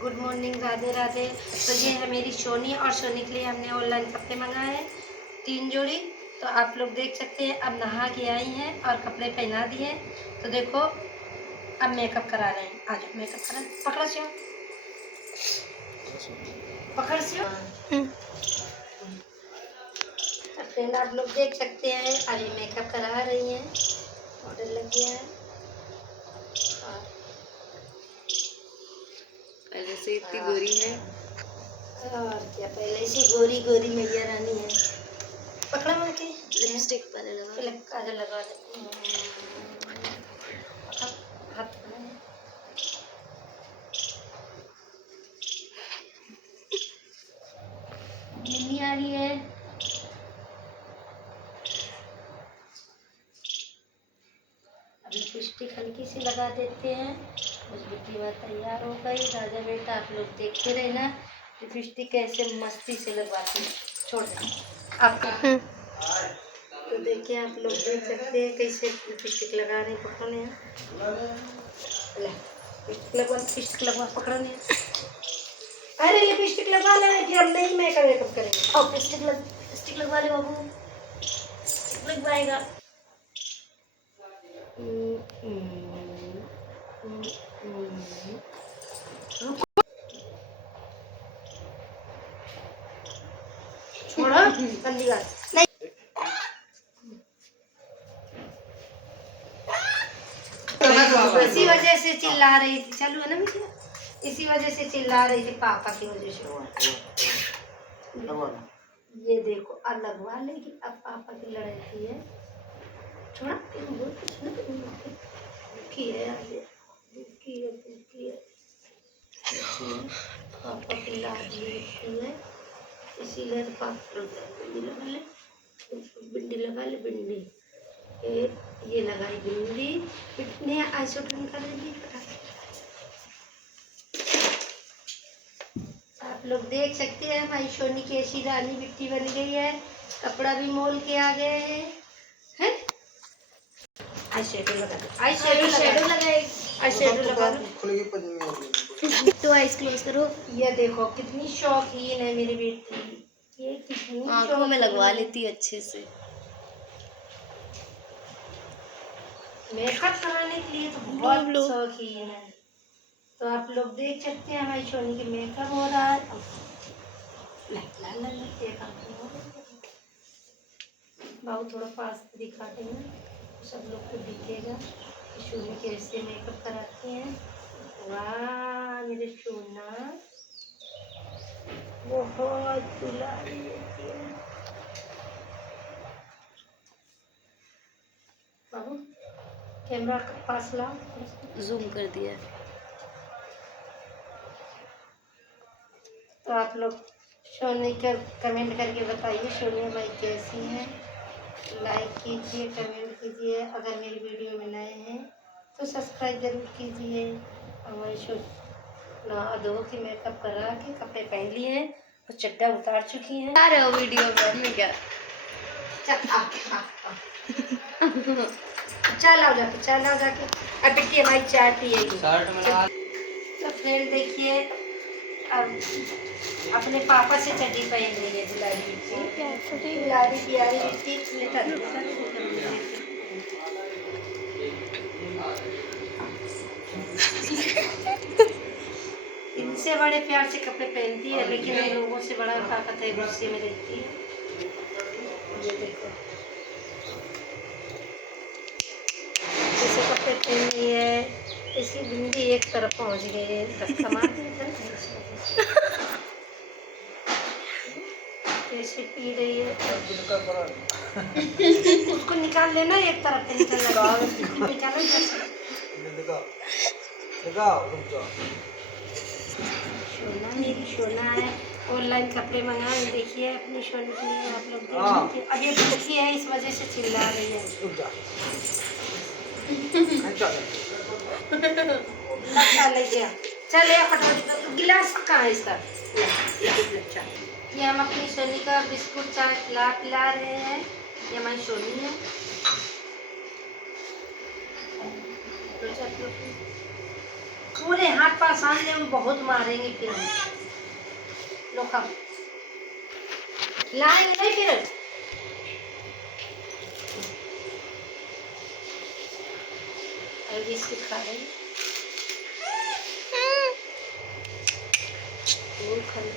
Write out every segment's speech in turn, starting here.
Good morning, Radhe Radhe. तो ये है मेरी सोनी और सोनी के लिए हमने ऑनलाइन कपड़े मंगाए हैं 3 जोड़ी। तो आप लोग देख सकते हैं, अब नहा के आई हैं और कपड़े पहना दिए। तो देखो अब मेकअप करा रहे हैं। आ जाओ मेकअप करा, पकड़ो सियो, पकड़ सियो। फ्रेंड आप लोग देख सकते हैं, अभी मेकअप करा रही हैं, मॉडल लग गया है। पहले से इतनी गोरी है और क्या, पहले से गोरी गोरी मैया रानी है। पकड़ा मार के लिपस्टिक पहले लगा पहले काजल लगा दे। हाथ पकड़ा है। नीली आ रही है। अभी लिपस्टिक हल्की सी लगा देते हैं। बस बिट्टी बात तैयार हो गई। राजा बेटा आप लोग देखते रहना लिपस्टिक कैसे मस्ती से लगवाती है। छोड़ दे आपका। तो देखिए आप लोग देख सकते हैं कैसे लिपस्टिक लगा रहे हैं। पकड़ने लिपस्टिक लगवा पकड़ने। अरे लिपस्टिक लगवा लेना, फिर हम नहीं मेकअप करेंगे। और लिपस्टिक लगवा ले बाबू, लगवाएगा। छोड़ो गंदी बात नहीं। इसी वजह से चिल्ला रही थी। चालू है ना बेटा, इसी वजह से चिल्ला रही थी, पापा की वजह से हुआ। ये देखो अब लगवा लेगी, अब पापा की लड़ाई थी है। छोड़ा बोल कुछ ना, दुखी है यार, ये दुखी है, दुखी है। पापा की लाडली बेटी है, इसीलिए पापा बिंदी लगा ले, बिंदी लगा ले, बिंदी ये लगाई बिंदी। इतने आइसोटोन कर देंगे। आप लोग देख सकते हैं हमारी सोनी की ऐसी रानी बिट्टी बन गई है। कपड़ा भी मोल के आ गए हैं। आई शेडो लगा दो, आई शेडो लगाए, आई शेडो लगा दो। तो आइस क्लोज करो। ये देखो कितनी शौकीन है मेरी बेटी, ये कितनी आंखों में लगवा शौकीन है। लेती है अच्छे से। मेकअप कराने के लिए तो बहुत शौकीन है। तो आप लोग देख सकते हैं हमारी सोनी की मेकअप हो रहा है। बाबू थोड़ा पास दिखा देंगे, सब लोग को दिखेगा कि सोनी कैसे मेकअप कराते हैं। वाह मेरे सोना, बहुत दुलारी होती है। बाबू कैमरा के पास लाओ, जूम कर दिया। तो आप लोग सोनी का कमेंट करके बताइए सोनी हमारी कैसी है। लाइक कीजिए, कमेंट कीजिए। अगर मेरी वीडियो में नए हैं तो सब्सक्राइब जरूर कीजिए। हमारी ना धो के मेकअप करा के कपड़े पहन लिए हैं और चड्डा उतार चुकी हैं। आ रहे हो वीडियो में क्या? चल आओ जाके, चल आओ जाके। अब बेटी हमारी चाय पिएगी। तो फ्रेंड देखिए अब अपने पापा से चड्डी पहन रही है दुलारी दुलारी प्यारी बेटी। इनसे बड़े प्यार से कपड़े पहनती है, लेकिन हम लोगों से बड़ा ताकत है, गुस्से में रहती है। ये देखो जैसे कपड़े पहन रही है, इसकी बिंदी एक तरफ पहुंच गई है। धक्का मार दिया था कैसे पी रही है। उसको निकाल लेना, एक तरफ से निकालना, निकालो सोना मेरी सोना है। ऑनलाइन कपड़े मंगाए देखिए अपनी सोनी के लिए। आप लोग देखिए अब ये दुखी है, इस वजह से चिल्ला रही है। ले गया, चल गिलास कहाँ है इसका। ये हम अपनी सोनी का बिस्कुट चाय पिला रहे हैं। ये हमारी सोनी है। तो पूरे हाथ पास आन ले, बहुत मारेंगे फिर हम लोग। हम लाएंगे नहीं फिर। अभी बिस्किट खा रही वो खा ले।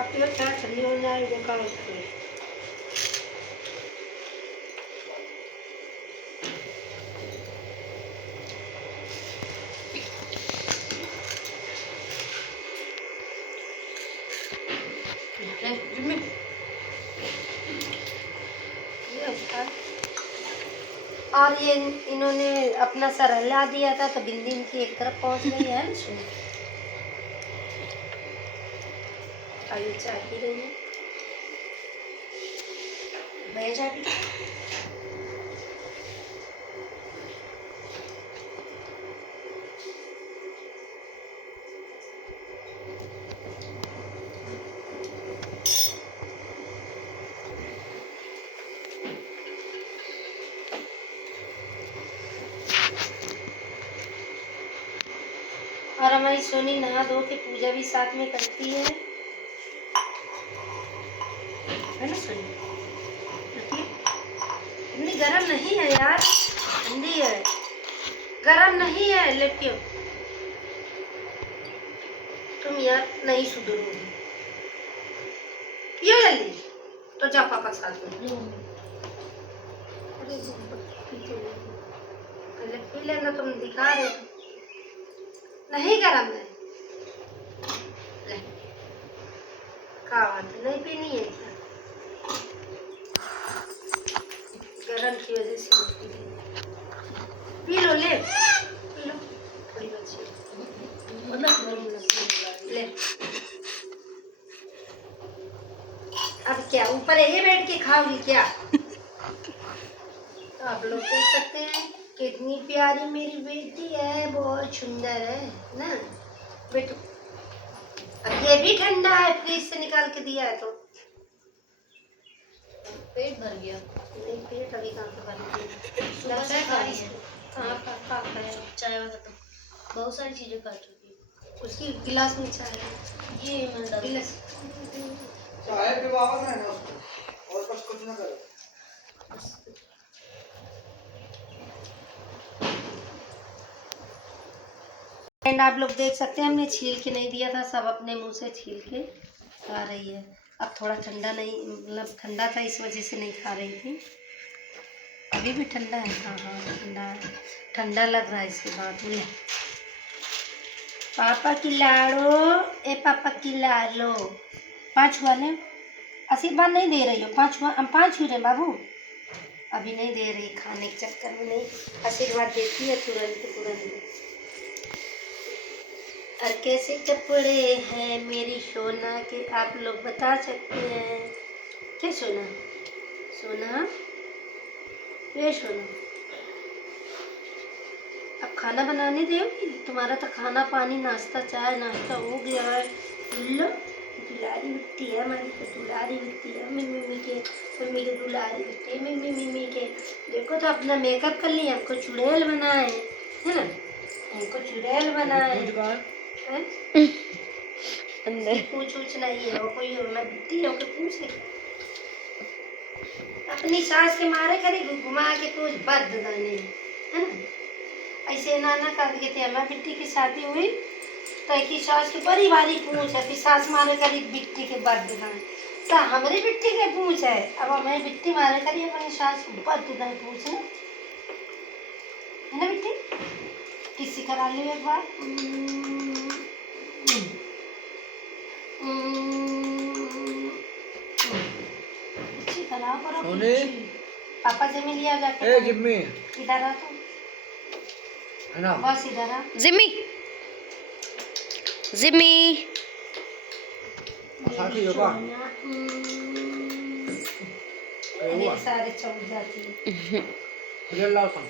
आप लोग क्या ठंडी हो जाए देखा उसको। और ये इन्होंने अपना सर हिला दिया था तो बिंदी इनकी एक तरफ पहुंच गई है ना। सुन आइए चाय पी रही है। मैं जा रही और हमारी सोनी नहा धो के पूजा भी साथ में करती है ना सोनी? इतनी गरम नहीं है यार, ठंडी है, गरम नहीं है। लेकिन तुम यार नहीं सुधरोगी। पियो जल्दी, तो जा पापा साथ में। अरे पहले पी लेना, तुम दिखा रहे हो। नहीं गरम है, क्या बात है, नहीं पीनी है क्या? गरम की वजह से नहीं पी रही। पी लो, ले पी लो, थोड़ी बची ले। अब क्या ऊपर ये बैठ के खाओगी क्या? तो आप लोग देख सकते हैं कितनी प्यारी मेरी बेटी है, बहुत सुंदर है ना बेटू। अब ये भी ठंडा है, फ्रिज से निकाल के दिया है तो पेट भर गया। नहीं, पेट अभी कहाँ से भर गया? सुबह से खा रही है। हाँ खा खाया। चाय वगैरह तो बहुत सारी चीजें खा चुकी है। उसकी गिलास में चाय है। ये मैं डाल गिलास चाय पे वापस रहना उसको, और बस कुछ ना करो। एंड आप लोग देख सकते हैं हमने छील के नहीं दिया था, सब अपने मुंह से छील के खा रही है। अब थोड़ा ठंडा नहीं, मतलब ठंडा था इस वजह से नहीं खा रही थी। अभी भी ठंडा है। हाँ हाँ ठंडा है, ठंडा लग रहा है इसके बाद में। पापा की लाड़ो, ए पापा की लालो। 5 हुआ ले, आशीर्वाद नहीं दे रही हो? 5 हुआ, हम 5 हुए बाबू। अभी नहीं दे रही, खाने के चक्कर में नहीं। आशीर्वाद देती है तुरंत तुरंत। और कैसे कपड़े हैं मेरी सोना के, आप लोग बता सकते हैं क्या? सोना सोना ये सोना, अब खाना बनाने दोगी? तुम्हारा तो खाना पानी नाश्ता चाय नाश्ता हो गया है। लो दुलारी बिट्टी है हमारी, तो दुलारी बिट्टी है मम्मी के, मम्मी के दुलारी बिट्टी है मम्मी मम्मी के। देखो तो अपना मेकअप कर लिया, हमको चुड़ैल बनाए है ना, हमको चुड़ैल बनाए अंदर। पूछ नहीं है, कोई मैं बिट्टी है कि पूछ अपनी सास के मारे करेगी घुमा के कुछ बद दाने है ना। ऐसे नाना कर के थे, मैं बिट्टी की शादी हुई तो एक ही सास की बड़ी वाली पूछ है, फिर सास मारे करी बिट्टी के बद दाने, तो हमारी बिट्टी के पूछ है। अब हमें बिट्टी मारे करी अपनी सास बद दाने पूछ है ना बिट्टी। किसी करा लियो एक बार। सोनी, पापा से मिल लिया जाके। ए जिम्मी, इधर आ तुम, है ना? बस इधर आ। जिम्मी जिम्मी साथी होगा। मेरे सारे चौक जाती है। ले ला सन,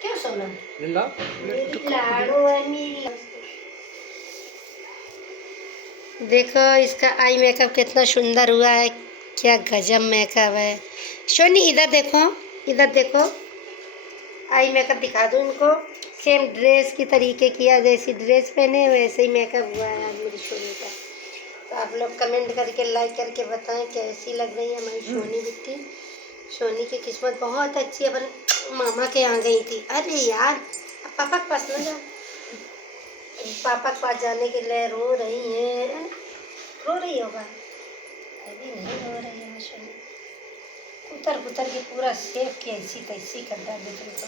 क्यों सोना? ले ला। मेरी लाडो है मेरी। देखो इसका आई मेकअप कितना सुंदर हुआ है, क्या गजब मेकअप है। सोनी इधर देखो, इधर देखो, आई मेकअप दिखा दूँ इनको। सेम ड्रेस की तरीके किया, जैसी ड्रेस पहने वैसे ही मेकअप हुआ है आज मेरी सोनी का। तो आप लोग कमेंट करके लाइक करके बताएं कैसी लग रही है हमारी सोनी बिट्टी। सोनी की किस्मत बहुत अच्छी है, अपन मामा के यहाँ गई थी। अरे यार अब पापा के पास न जाओ, पापा के पास जाने के लिए रो रही है, रो रही होगा। अभी नहीं रो रही है सोनी, उतर उतर के पूरा सेफ के ऐसी तैसी कर डाली तुम तो।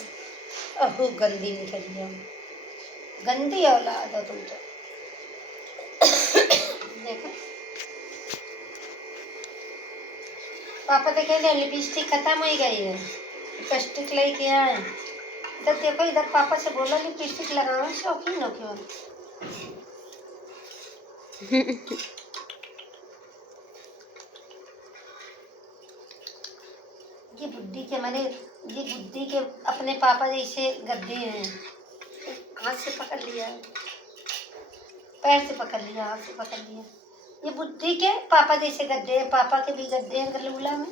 अहू गंदी निकली हम, गंदी औलाद हो तुम तो। देखो पापा देखे लिपस्टिक खत्म हो गई है, लिपस्टिक लेके आए। इधर देखो, इधर पापा से बोलो लिपस्टिक लगाओ, शौकीन हो क्यों। ये बुद्धि के माने, ये बुद्धि के अपने पापा जैसे गद्दे हैं। हाथ से पकड़ लिया, पैर से पकड़ लिया, हाथ से पकड़ लिया। ये बुद्धि के पापा जैसे गद्दे हैं, पापा के भी गद्दे हैं गलगुला में,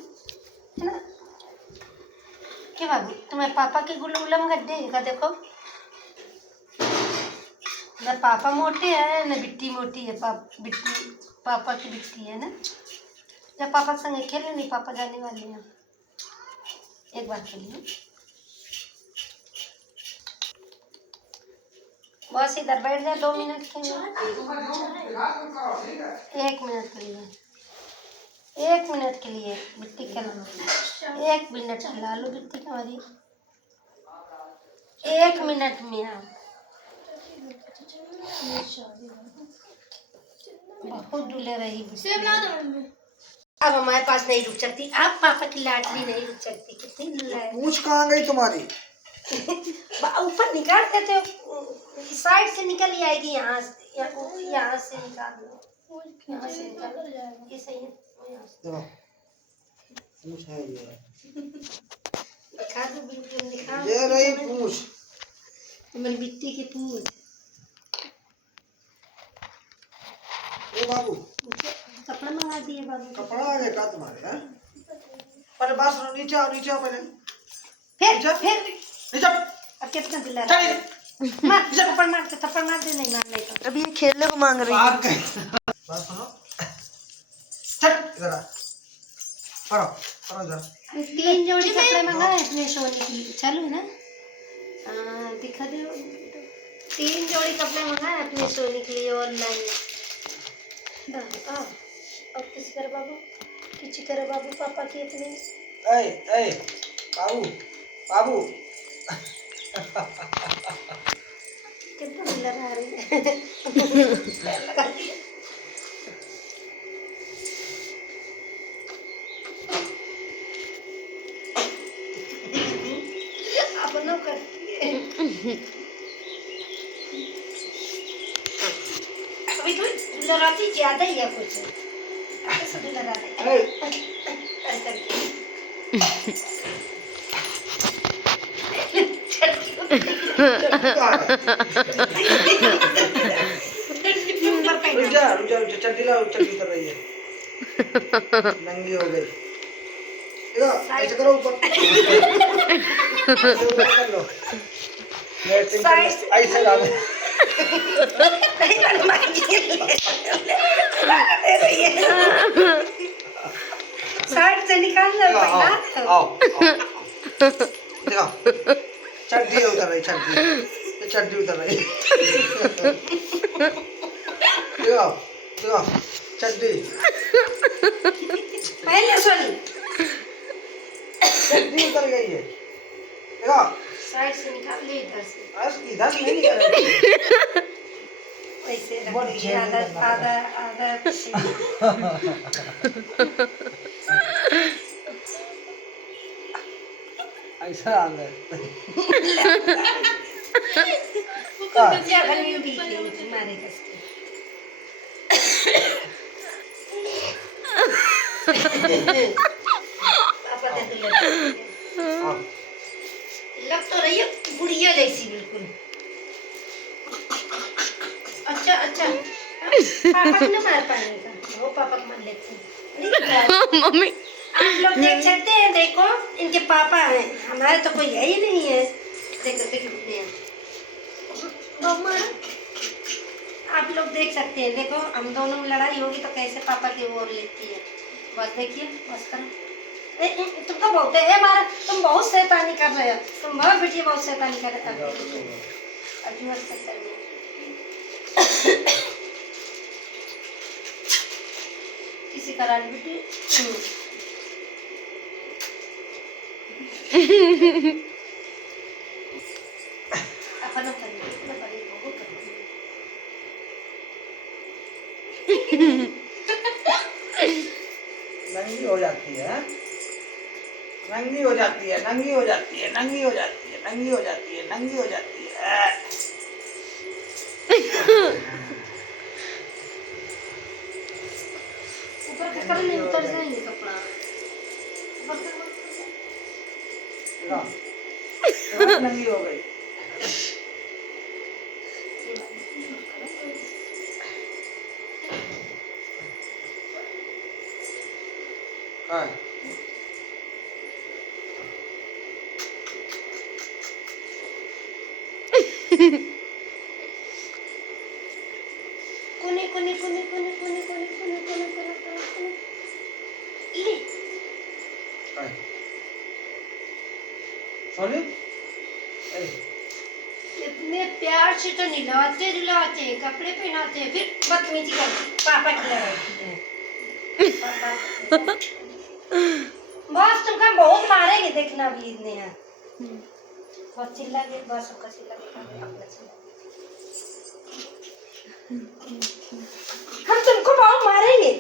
है ना। क्या बाबू, तुम्हें पापा के गुलगुला में गद्दे हैं का देखो। न पापा मोटे हैं न बिट्टी मोटी है। बिट्टी पापा की बिट्टी है ना। जब पापा के संग खेले नहीं, पापा जाने वाले हैं एक बार के लिए। बस इधर बैठ जाए 2 मिनट के लिए, 1 मिनट के लिए, 1 मिनट के लिए बिट्टी के नाम, 1 मिनट खिला लो बिट्टी की हमारी, 1 मिनट में आप। बहुत दूल्हे रही अब हमारे पास नहीं रुक सकती, अब पापा की लाडली नहीं रुक सकती। कितनी दूल्हा है। पूछ कहाँ गई तुम्हारी? ऊपर निकाल देते हो, साइड से निकल ही आएगी। यहाँ से, यहाँ से निकाल दो, यहाँ से निकाल, ये सही है। यहाँ से पूछ है ये, दिखा दो बिल्कुल, दिखा। ये रही पूछ, मेरी बिट्टी की पूछ। ओ बाबू कपड़ा मंगा दिए बाबू, कपड़ा आ गया का तुम्हारे? हैं पर बस नीचे आओ, नीचे आओ पहले। फिर नीचे अब कितना दिला रहा है? मार थप्पड़ मार के, थप्पड़ मार दे। नहीं मार नहीं तो अभी ये खेलने को मांग रही है। बस सुनो, चल इधर आ, पढ़ो पढ़ो इधर। 3 जोड़ी कपड़े मंगाए अपने सोनी के लिए, चलो ना। दिखा दो, 3 जोड़ी कपड़े मंगाए अपने सोनी के लिए ऑनलाइन। और किसी करे बाबू, किसी करे बाबू पापा की अपने। ए बाबू बाबू कितना मिलर आ रही है। लगा दिया। अपनों करती है। अभी तो लड़ाती ज्यादा ही है कुछ, ऐसे भी लड़ाती है। रुक जा चड्डी ला, चड्डी उतर रही है, नंगी हो गई। देखो ऐसे करो, ऊपर कर लो, ऐसे ला दे। साइड से निकाल लो पहला। आओ देखो, चड्डी उतर रही, ये चड्डी उतर रही। देखो देखो चड्डी, पहले सुन, चड्डी उतर गई है। देखो साइड से निकाल ली, इधर से नहीं निकल रही। वैसे रखिए, आधा आधा आधा। ऐसा आ गया। मारे कसके। पापा दे दो, लग तो रही है गुड़िया जैसी बिल्कुल। अच्छा पापा को ना मार पाएंगे, वो पापा को मार लेते हैं। मम्मी आप लोग देख सकते हैं, देखो इनके पापा हैं, हमारे तो कोई है ही नहीं है। देखो मम्मा, आप लोग देख सकते हैं, देखो हम दोनों में लड़ाई होगी तो कैसे पापा की ओर लेती है। बस देखिए, बस करो। तुम तो बहुत है मारा, तुम बहुत शैतानी कर रहे हो, तुम बहुत बेटी बहुत शैतानी कर रहे हो। किसी का राज बेटी अपन नंगी हो जाती है, नंगी हो जाती है, नंगी हो जाती है, नंगी हो जाती है, नंगी हो जाती है, नंगी हो जाती है। ऊपर कपड़ा नहीं उतर जाएंगे, कपड़ा नंगी हो गई। हाँ। कोने कोने कोने कोने कोने कोने कोने कोने कोने कोने ये सोनी इतने प्यार से तो नहलाते धुलाते हैं, कपड़े पहनाते हैं, फिर बदतमीजी करते पापा की लड़ाई है। बस तुमका बहुत मारेंगे, देखना भी इतने हैं। बहुत चिल्ला के बस सबका चिल्ला के अपना चिल्ला। हम तुमको बहुत मारेंगे।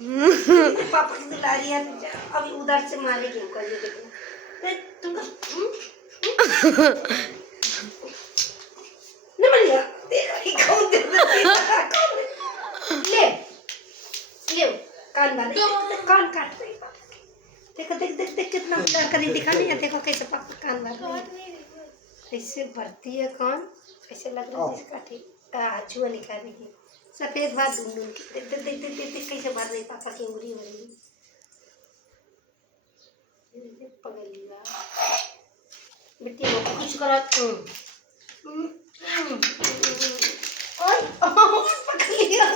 पापा की दिला रही है, अभी उधर से मारेंगे उनको, ये देखना। तुमको नहीं बढ़िया, ले ले कान बांध, कान काट रही। देखो देख देख देख कितना प्यार करी, दिखा नहीं है, देखो कैसे पापा कान भर रही है, कैसे भरती है कान, कैसे लग रहा है इसका ठीक छुआ निकालेगी। सफेद बात ढूंढ ढूंढ के देख देख देख देख कैसे भर रही पापा की उंगली भरी पगलिया बेटी को कुछ करा और पगलिया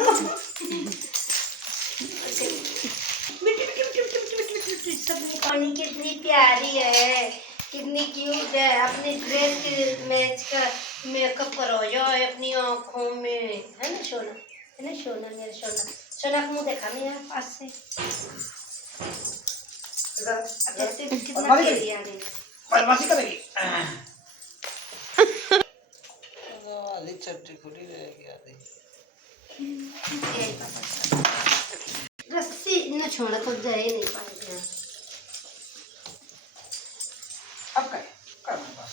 पानी कितनी प्यारी है, कितनी क्यूट है। अपनी ड्रेस के मैच का मेकअप करो जो अपनी आँखों में, है ना सोना, है ना सोना, मेरा सोना। सोना का मुँह देखा नहीं यार पास से। अच्छा कितना खेली आ गई, बदमाशी करेगी। आधी चट्टी खुली रहेगी आधी। रस्सी न छोड़ा तो जा ही नहीं पाएगी। अब क्या करना बस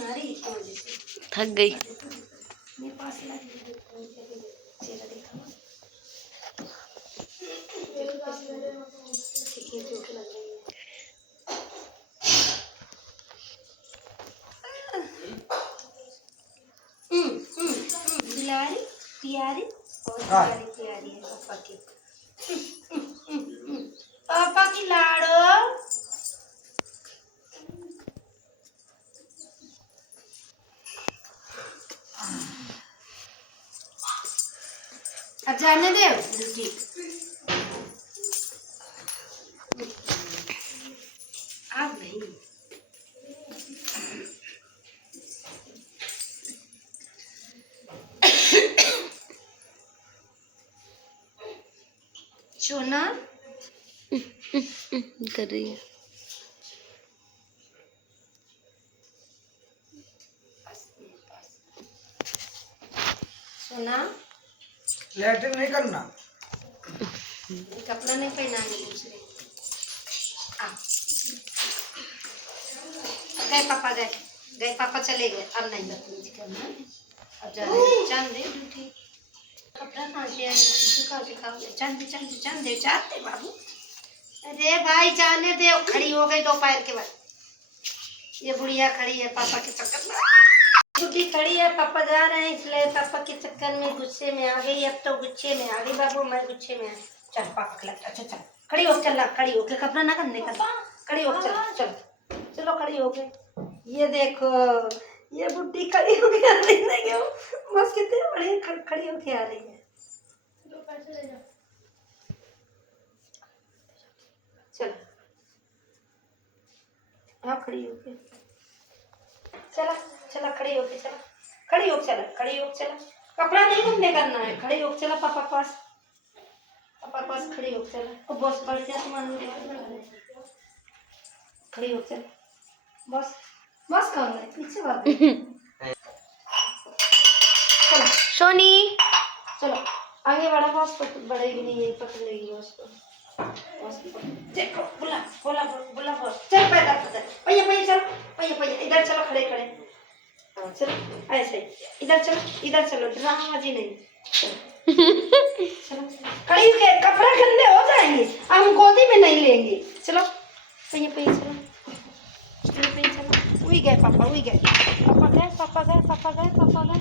मारी थक गई। मेरे पास लगी चेहरा देखा ठीक है, चोट लग रही है। बिलारी प्यारी और प्यारी प्यारी है पापा की। पापा की लाड़ो। अब जाने दे रुकी। आप नहीं सोना कर रही है। सोना लैट्रिन नहीं करना, कपड़ा नहीं पहनाने दूसरे। गए पापा, गए गए पापा चले गए, अब नहीं बदतमीजी करना। अब जान दे ड्यूटी। कपड़ा कहाँ से आए, कहाँ से खाओ, जान दे बाबू। अरे भाई जाने दे, खड़ी हो गई दो पैर के बाद। ये बुढ़िया खड़ी है पापा के चक्कर में, छुट्टी खड़ी है, पापा जा रहे हैं इसलिए पापा के चक्कर में गुस्से में आ गई। अब तो गुस्से में आ गई बाबू, मैं गुस्से में आ चल पापा के लगता। अच्छा चल खड़ी हो, चल खड़ी होके कपड़ा ना गंदे कर, खड़ी हो, चल चलो चलो खड़ी हो गए। ये देखो ये बुड्ढी खड़ी होके आ रही है, क्यों बस कितने बड़ी खड़ी होके आ रही है। चलो हाँ खड़ी होके चला, चला खड़ी होके चला, खड़ी हो चला, खड़ी हो चला, कपड़ा नहीं गंदे करना है, खड़ी हो चला पापा के पास, पापा के पास खड़ी हो चला। तो बस बढ़ जा तुम्हारे, खड़ी हो चला, बस बस कौन है पीछे भाग गई। चलो सोनी चलो आगे बढ़ा, बस बढ़ेगी नहीं, यही पकड़ लेगी उसको। बस देखो बुला बुला बुला बुला, चल पैदल पैदल, पहिया पहिया चलो, पहिया पहिया इधर चलो, खड़े खड़े, हाँ चलो ऐसे इधर चलो, इधर चलो, ड्रामाबाजी नहीं, चलो खड़ी होके, कपड़ा गंदे हो जाएंगे, हम गोदी में नहीं लेंगे। चलो पहिया पहिया चलो, पहिया पहिया चलो। उई गए पापा, उई गए पापा, गए पापा, गए पापा, गए पापा, गए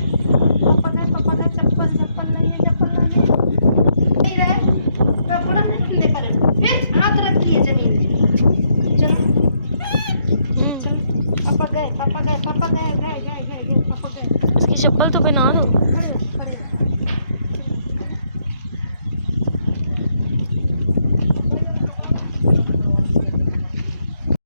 पापा, गए पापा, गए, चप्पल चप्पल नहीं है, चप्पल नहीं रहे, कपड़ा नहीं गंदे करे, फिर हाथ रखिए जमीन पे। चलो चलो पापा गए, पापा गए, पापा गए, गए गए गए गए, पापा गए। उसकी चप्पल तो पहना दो। खड़े हो, खड़े हो।